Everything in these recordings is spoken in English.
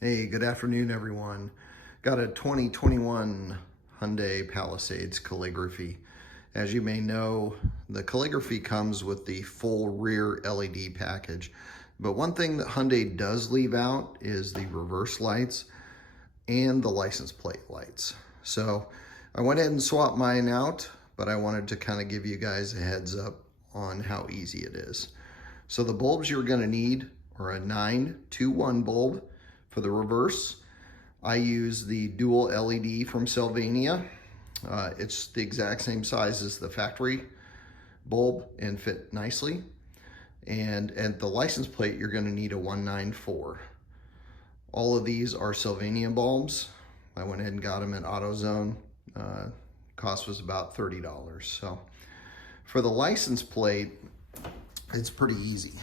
Hey, good afternoon, everyone. Got a 2021 Hyundai Palisades calligraphy. As you may know, the calligraphy comes with the full rear LED package. But one thing that Hyundai does leave out is the reverse lights and the license plate lights. So I went ahead and swapped mine out, but I wanted to kind of give you guys a heads up on how easy it is. So the bulbs you're going to need are a 9-2-1 bulb. For the reverse, I use the dual LED from Sylvania. It's the exact same size as the factory bulb and fit nicely. And at the license plate, you're going to need a 194. All of these are Sylvania bulbs. I went ahead and got them at AutoZone. Cost was about $30. So for the license plate, it's pretty easy.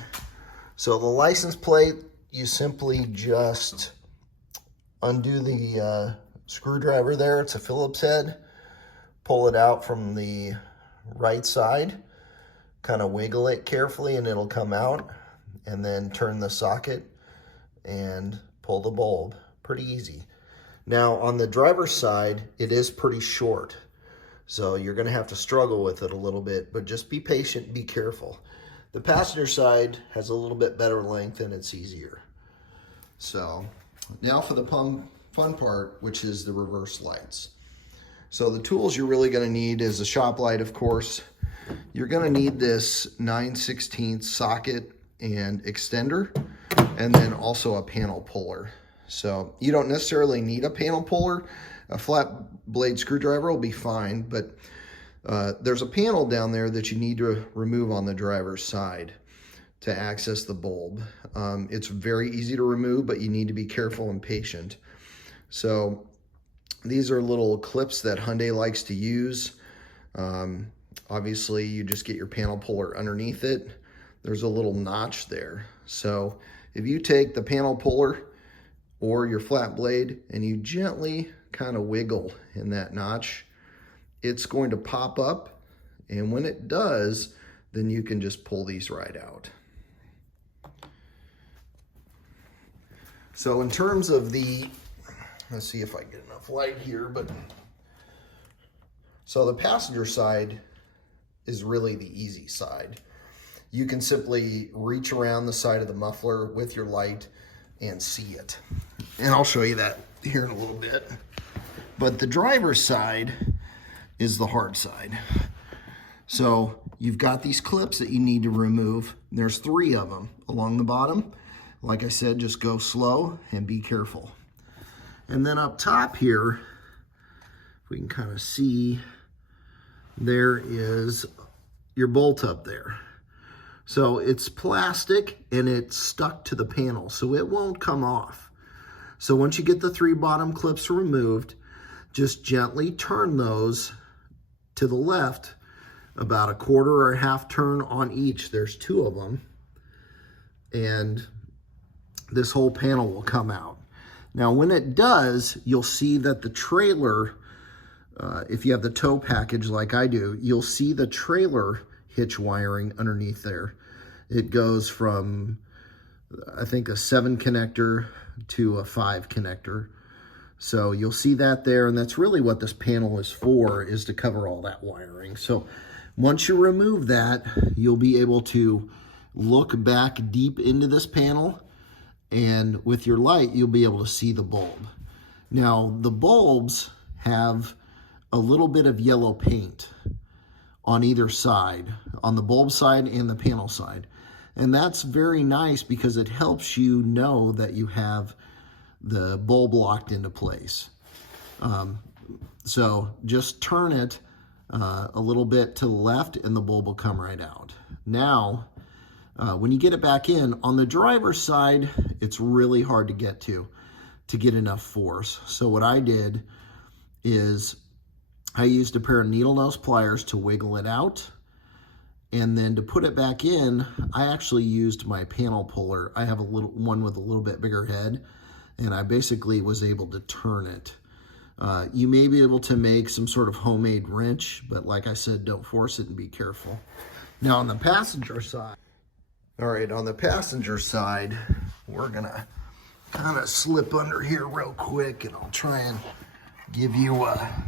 So the license plate, you simply just undo the screwdriver there. It's a Phillips head. Pull it out from the right side, kind of wiggle it carefully and it'll come out, and then turn the socket and pull the bulb. Pretty easy. Now on the driver's side, it is pretty short, so you're going to have to struggle with it a little bit, but just be patient, be careful. The passenger side has a little bit better length and it's easier. So now for the fun part, which is the reverse lights. So the tools you're really going to need is a shop light, of course. You're going to need this 9/16 socket and extender, and then also a panel puller. So you don't necessarily need a panel puller. A flat blade screwdriver will be fine, but there's a panel down there that you need to remove on the driver's side to access the bulb. It's very easy to remove, but you need to be careful and patient. So these are little clips that Hyundai likes to use. Obviously, you just get your panel puller underneath it. There's a little notch there. So if you take the panel puller or your flat blade and you gently kind of wiggle in that notch, it's going to pop up, and when it does, then you can just pull these right out. So in terms of the, let's see if I get enough light here, but so the passenger side is really the easy side. You can simply reach around the side of the muffler with your light and see it. And I'll show you that here in a little bit. But the driver's side is the hard side. So you've got these clips that you need to remove. There's 3 of them along the bottom. Like I said, just go slow and be careful. And then up top here, if we can kind of see, there is your bolt up there. So it's plastic and it's stuck to the panel, so it won't come off. So once you get the 3 bottom clips removed, just gently turn those to the left, about 1/4 or 1/2 turn on each. There's 2 of them, and this whole panel will come out. Now when it does, you'll see that the trailer, if you have the tow package like I do, you'll see the trailer hitch wiring underneath there. It goes from, I think, a 7 connector to a 5 connector. So you'll see that there, and that's really what this panel is for, is to cover all that wiring. So once you remove that, you'll be able to look back deep into this panel, and with your light, you'll be able to see the bulb. Now, the bulbs have a little bit of yellow paint on either side, on the bulb side and the panel side. And that's very nice because it helps you know that you have the bulb locked into place. So just turn it a little bit to the left and the bulb will come right out. Now, when you get it back in, on the driver's side, it's really hard to get enough force. So what I did is I used a pair of needle nose pliers to wiggle it out. And then to put it back in, I actually used my panel puller. I have one with a little bit bigger head, and I basically was able to turn it. You may be able to make some sort of homemade wrench, but like I said, don't force it and be careful. Now on the passenger side, all right, on the passenger side, we're gonna kind of slip under here real quick, and I'll try and give you a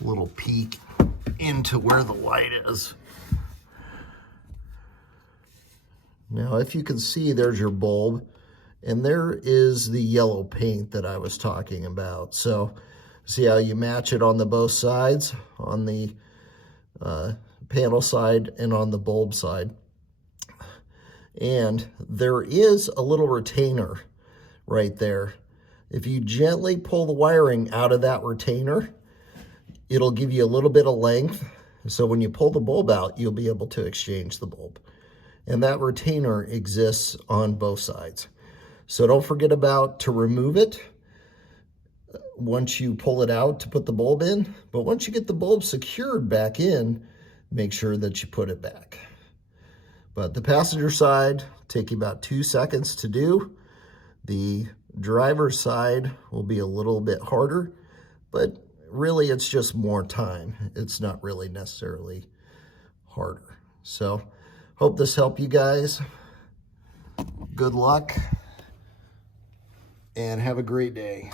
little peek into where the light is. Now, if you can see, there's your bulb, and there is the yellow paint that I was talking about. So see how you match it on the both sides, on the panel side and on the bulb side. And there is a little retainer right there. If you gently pull the wiring out of that retainer, it'll give you a little bit of length. So when you pull the bulb out, you'll be able to exchange the bulb. And that retainer exists on both sides. So don't forget to remove it once you pull it out to put the bulb in. But once you get the bulb secured back in, make sure that you put it back. But the passenger side take you about 2 seconds to do. The driver's side will be a little bit harder, but really it's just more time. It's not really necessarily harder. So hope this helped you guys. Good luck and have a great day.